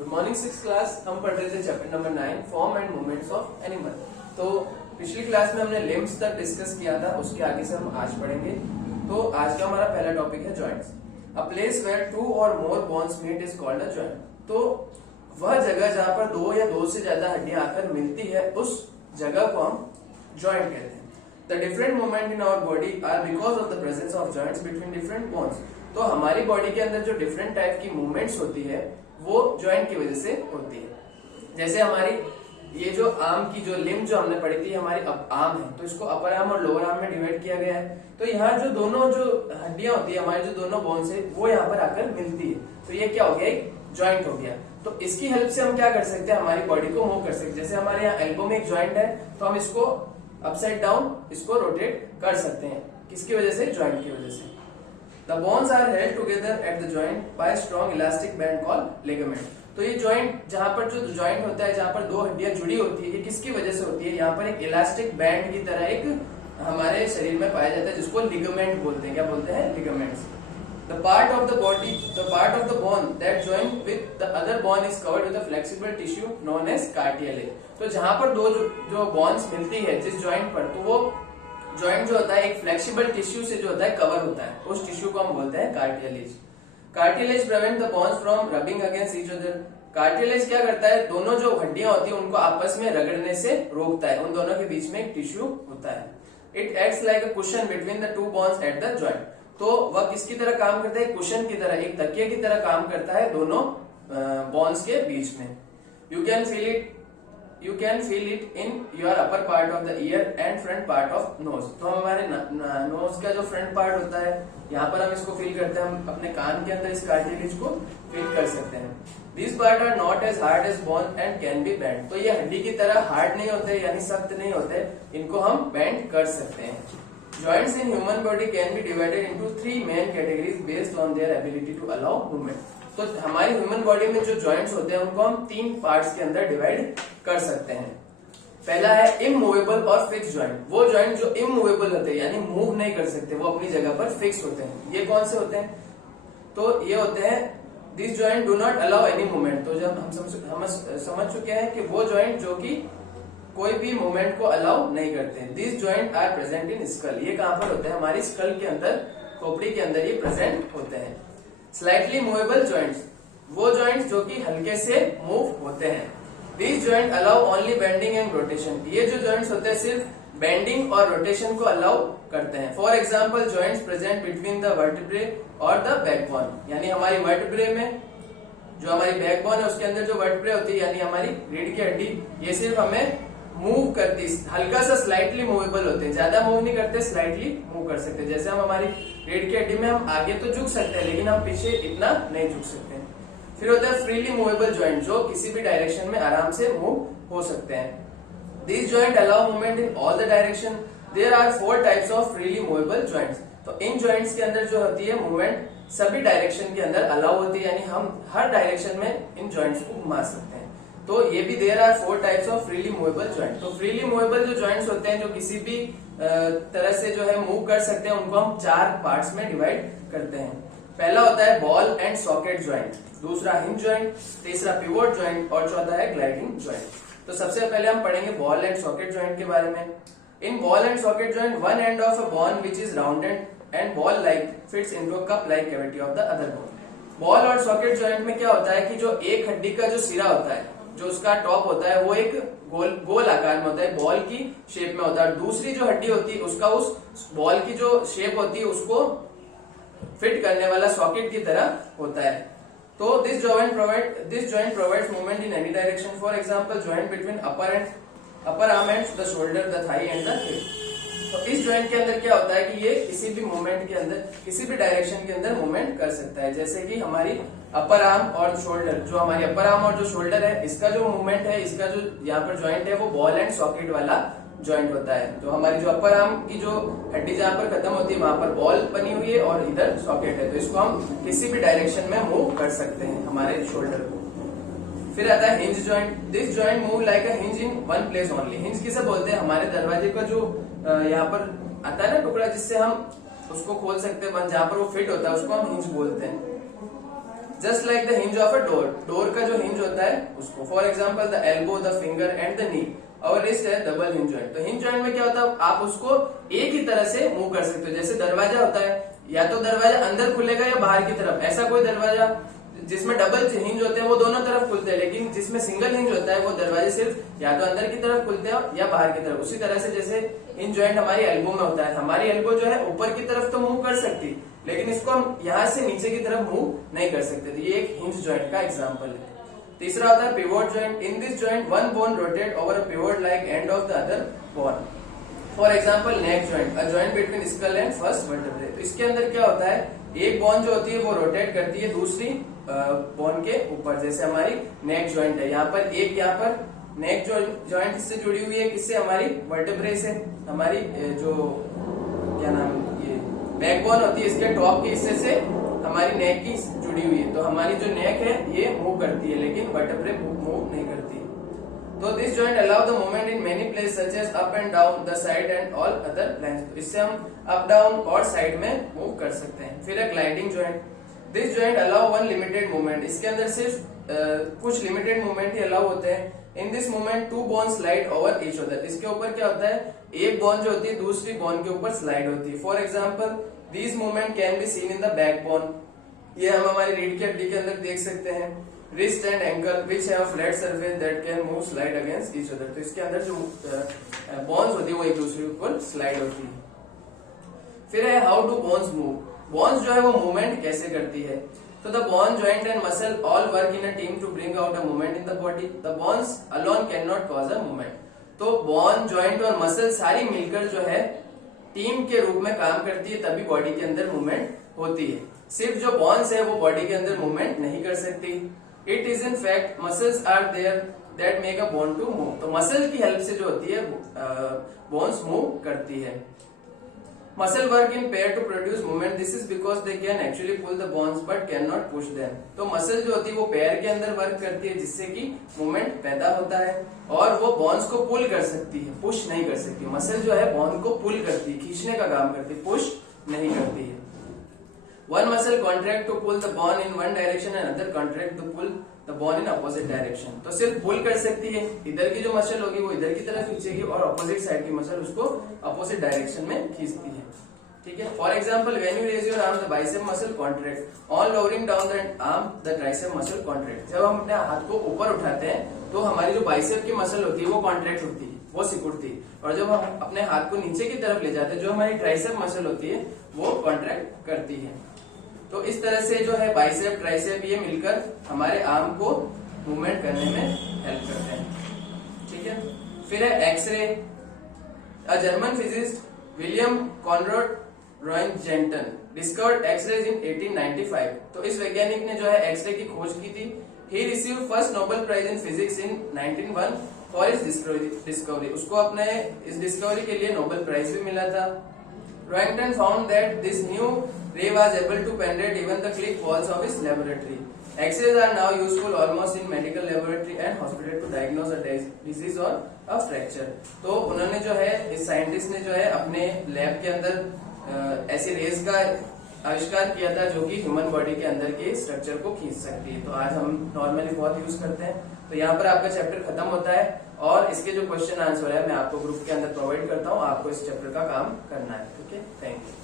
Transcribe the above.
Good morning six class. हम पढ़ रहे थे chapter number 9 form and movements of animal. तो पिछली क्लास में हमने लिम्स तक डिस्कस किया था, उसके आगे से हम आज पढ़ेंगे। तो आज का हमारा पहला टॉपिक है joints. A place where two और more bones meet is called a joint. तो वह जगह जहां पर दो या दो से ज्यादा हड्डियां आकर मिलती है उस जगह को हम जॉइंट कहते हैं। The different movement in our body are because of the presence of joints between different bones. तो हमारी बॉडी के अंदर जो डिफरेंट टाइप की मूवमेंट्स होती है वो जॉइंट की वजह से होती है। जैसे हमारी ये जो आर्म की जो लिम्ब जो हमने पढ़ी थी, हमारी आर्म है, तो इसको अपर आर्म और लोअर आर्म में डिवाइड किया गया है। तो यहाँ जो दोनों जो हड्डियां होती है, हमारी जो दोनों बोन्स है, वो यहाँ पर आकर मिलती है। तो ये क्या हो गया, एक जॉइंट हो गया। तो इसकी हेल्प से हम क्या कर सकते हैं, हमारी बॉडी को मूव कर सकते हैं। जैसे हमारे यहाँ एल्बो में एक जॉइंट है, तो हम इसको अपसाइड डाउन इसको रोटेट कर सकते हैं। किसकी वजह से, जॉइंट की वजह से। The bones are held together at the joint by a strong elastic band called ligament। तो ये जॉइंट, जहां पर जो जॉइंट होता है, जहां पर दो हड्डियां जुड़ी होती है, ये किसकी वजह से होती है, यहाँ पर एक इलास्टिक बैंड की तरह एक हमारे शरीर में पाया जाता है, जिसको लिगामेंट बोलते हैं। क्या बोलते हैं, ligaments. The part of the body, the part of the bone that join with the other bone is covered with a flexible tissue known as cartilage। तो जहां पर दो जो बोन्स मिलती है जिस जॉइंट पर, तो वो जॉइंट जो होता है एक फ्लेक्सिबल टिश्यू से जो होता है कवर होता है, उस टिश्यू को हम बोलते हैं cartilage. Cartilage prevent the bones from rubbing against each other. Cartilage क्या करता है, दोनों जो हड्डियां होती है उनको आपस में रगड़ने से रोकता है। उन दोनों के बीच में एक टिश्यू होता है। It acts like a cushion between the two bones at the joint. तो वह किसकी तरह काम करता है, कुशन की तरह, एक तकिए की तरह काम करता है दोनों बोन्स के बीच में। You can feel it in your upper part of the ear and front part of nose। तो हमारे नोज का जो फ्रंट पार्ट होता है, यहाँ पर हम इसको फील करते हैं। हम अपने कान के अंदर इस कार्टिलेज को फील कर सकते हैं। These parts are not as hard as bone and can be bent। तो ये हड्डी की तरह हार्ड नहीं होते, यानी सख्त नहीं होते, इनको हम बेंड कर सकते हैं। Joints in human body can be divided into three main categories based on their ability to allow movement। तो हमारी ह्यूमन बॉडी में जो जॉइंट्स होते हैं उनको हम तीन पार्ट्स के अंदर डिवाइड कर सकते हैं। पहला है इमूवेबल और फिक्स जॉइंट। वो जॉइंट जो इमूवेबल होते हैं, यानी मूव नहीं कर सकते, वो अपनी जगह पर फिक्स होते हैं। ये कौन से होते हैं, तो ये होते हैं this joint do not allow any movement. तो जब हम समझ चुके हैं कि वो जॉइंट जो कि कोई भी मूवमेंट को अलाउ नहीं करते। This joint are present in skull. ये कहां पर होते हैं, हमारी स्कल के अंदर, खोपड़ी के अंदर ये प्रेजेंट होते हैं। स्लाइटली मूवेबल जॉइंट्स, वो जॉइंट्स जो कि हल्के से मूव होते हैं। These joints allow only bending and rotation। ये जो जॉइंट्स होते हैं सिर्फ बेंडिंग और रोटेशन को अलाउ करते हैं। For example joints present between the vertebrae और द बैकबोन। यानी हमारी वर्टिब्रे में जो हमारी बैकबोन है उसके अंदर जो वर्टिब्रे होती है, यानी हमारी रीढ़ की हड्डी, ये सिर्फ हमें मूव करती, हल्का सा स्लाइटली मूवेबल होते हैं, ज्यादा मूव नहीं करते, स्लाइटली मूव कर सकते हैं। जैसे हम हमारी रीढ़ की हड्डी में हम आगे तो झुक सकते हैं, लेकिन हम पीछे इतना नहीं झुक सकते। फिर होता है फ्रीली मूवेबल जॉइंट, जो किसी भी डायरेक्शन में आराम से मूव हो सकते हैं। This joint allow movement in all the direction. There are 4 types of freely movable joints. तो इन जॉइंट्स के अंदर जो होती है मूवमेंट सभी डायरेक्शन के अंदर अलाउ होती है, यानी हम हर डायरेक्शन में इन जॉइंट्स को घुमा सकते हैं। तो ये भी there are 4 types of freely movable joint. तो फ्रीली मूवेबल जो जॉइंट्स होते हैं, जो किसी भी तरह से जो है मूव कर सकते हैं, उनको हम 4 पार्ट्स में डिवाइड करते हैं। पहला होता है बॉल एंड सॉकेट जॉइंट, दूसरा हिंज जॉइंट, तीसरा पिवोट जॉइंट और चौथा है ग्लाइडिंग जॉइंट। तो सबसे पहले हम पढ़ेंगे बॉल एंड सॉकेट जॉइंट के बारे में। इन ball and socket joint one end of a bone which is rounded and ball like fits into a cup like cavity of the other bone. Ball और socket joint में क्या होता है कि जो एक हड्डी का जो सिरा होता है, जो उसका टॉप होता है, वो एक गोल आकार में होता है, बॉल की शेप में होता है। दूसरी जो हड्डी होती है उसका उस बॉल की जो शेप होती है उसको फिट करने वाला सॉकेट की तरह होता है। तो this joint provides movement in any direction. For example joint between upper arm and the shoulder, the thigh and the hip. तो इस जॉइंट के अंदर क्या होता है कि ये किसी भी मूवमेंट के अंदर, किसी भी डायरेक्शन के अंदर मूवमेंट कर सकता है। जैसे कि हमारी अपर आर्म और शोल्डर, जो हमारी अपर आर्म और जो शोल्डर है, इसका जो मूवमेंट है, इसका जो यहाँ पर जॉइंट है, वो बॉल एंड सॉकेट वाला जॉइंट होता है। तो हमारी जो अपर आर्म की जो हड्डी जहां पर खत्म होती है, वहां पर बॉल बनी हुई है और इधर सॉकेट है, तो इसको हम किसी भी डायरेक्शन में मूव कर सकते हैं, हमारे शोल्डर को। फिर आता है hinge joint. This joint move like a hinge in one place only. Hinge किसे बोलते हैं, हमारे दरवाजे का जो यहाँ पर आता है ना टुकड़ा, जिससे हम उसको खोल सकते हैं, जहां पर वो फिट होता है, उसको हम हिंज बोलते हैं। Just like the hinge of a door, door का जो हिंज होता है उसको। For example the elbow, the finger and the knee. और रिस्ट है डबल हिंज जॉइंट। तो हिंज जॉइंट में क्या होता है, आप उसको एक ही तरह से मूव कर सकते हो। जैसे दरवाजा होता है, या तो दरवाजा अंदर खुलेगा या बाहर की तरफ। ऐसा कोई दरवाजा जिसमें डबल हिंज होते हैं वो दोनों तरफ खुलते हैं, लेकिन जिसमें सिंगल हिंज होता है वो दरवाजे सिर्फ या तो अंदर की तरफ खुलते हैं या बाहर की तरफ। उसी तरह से जैसे हिंज जॉइंट हमारी एल्बो में होता है, हमारी एल्बो जो है ऊपर की तरफ तो मूव कर सकती, लेकिन इसको हम यहाँ से नीचे की तरफ मूव नहीं कर सकते। तो ये एक हिंज जॉइंट का एग्जाम्पल है। तीसरा होता है pivot joint. In this joint one bone rotate over a pivot like end of the other bone. For example neck joint, a joint between skull and first vertebrae. तो इसके अंदर क्या होता है, एक बोन जो होती है वो रोटेट करती है दूसरी बोन के ऊपर। जैसे हमारी नेक जॉइंट है, यहाँ पर एक, यहाँ पर नेक जॉइंट इससे जुड़ी हुई है, किससे, हमारी वर्टेब्रे से। हमारी जो क्या नाम, ये बैकबोन होती है, इसके टॉप के हिस्से से हमारी नेक की जुड़ी हुई है। तो हमारी जो नेक है ये मूव करती है, लेकिन वर्टेब्रे मूव नहीं करती। तो this joint allow the movement in many place such as up and down the side and all other planes. तो इससे हम अप डाउन और साइड में मूव कर सकते हैं। फिर है gliding joint. This joint allow one limited movement. इसके अंदर सिर्फ कुछ लिमिटेड मूवमेंट ही अलाउ होते हैं। In this movement two bone slide over each other. इसके ऊपर क्या होता है, एक बोन जो होती है दूसरी बोन के ऊपर स्लाइड होती है। For example this movement can be seen in the back bone. ये हम हमारी रीढ़ की हड्डी के अंदर देख सकते हैं। Wrist and ankle which have flat surface that can move slide against each other. तो इसके अंदर जो बोन्स होती है वो एक दूसरे के ऊपर स्लाइड होती है। फिर है how do bones move. Bones जो है वो मूवमेंट कैसे करती है। तो the bone joint and muscle all work in a team to bring out a movement in the body. The bones alone can not cause a movement. तो bone joint और muscle सारी मिलकर जो है टीम के रूप में काम करती है, तभी बॉडी के अंदर मूवमेंट होती है। सिर्फ जो बोन्स है वो बॉडी के अंदर मूवमेंट नहीं कर सकती। It is in fact muscles are there that make a bone to move. तो मसल की हेल्प से जो होती है बोन्स मूव करती है। Muscle work in pair to produce movement. This is because they can actually pull the bones but can not push them. तो muscle जो होती है वो पैर के अंदर वर्क करती है, जिससे कि मूवमेंट पैदा होता है, और वो बोन्स को पुल कर सकती है, पुश नहीं कर सकती। मसल जो है बोन को पुल करती है, खींचने का काम करती है, पुश नहीं करती है। One muscle contract to pull the bone in one direction and another contract to pull the bone in opposite direction। तो सिर्फ पुल कर सकती है, इधर की जो मसल होगी वो इधर की तरफ खींचेगी, और अपोजिट साइड की मसल उसको अपोजिट डायरेक्शन में खींचती है। ठीक है। For example when you raise your arm the bicep muscle contract, on lowering down the arm the tricep muscle contract. जब हम अपने हाथ को ऊपर उठाते हैं तो हमारी जो बाइसेप की मसल होती है वो कॉन्ट्रैक्ट होती है, वो सिकुड़ती है, और जब हम अपने हाथ को नीचे की तरफ ले जाते हैं जो हमारी ट्राइसेप मसल होती है वो कॉन्ट्रैक्ट करती है। तो इस तरह से जो है बाइसेप ट्राइसेप ये मिलकर हमारे आर्म को मूवमेंट करने में हेल्प करते हैं। ठीक है। फिर है X-ray. A German physicist William Conrad Roentgen discovered X-rays in 1895। तो इस वैज्ञानिक ने जो है एक्सरे की खोज की थी। He received first Nobel prize in physics in 1901 for his discovery. उसको अपने इस डिस्कवरी के लिए नोबेल प्राइज भी मिला था। Roentgen found that this new ray was able to penetrate even the click walls of his laboratory. X-rays are now useful almost in medical laboratory and hospital to diagnose a disease or a fracture. तो उन्होंने जो है, इस scientist ने जो है अपने lab के अंदर ऐसी रेज का आविष्कार किया था जो कि ह्यूमन बॉडी के अंदर के स्ट्रक्चर को खींच सकती है। तो आज हम नॉर्मली बहुत यूज करते हैं। तो यहाँ पर आपका चैप्टर खत्म होता है, और इसके जो क्वेश्चन आंसर है मैं आपको ग्रुप के अंदर प्रोवाइड करता हूँ। आपको इस चैप्टर का काम करना है। ठीक है, थैंक यू।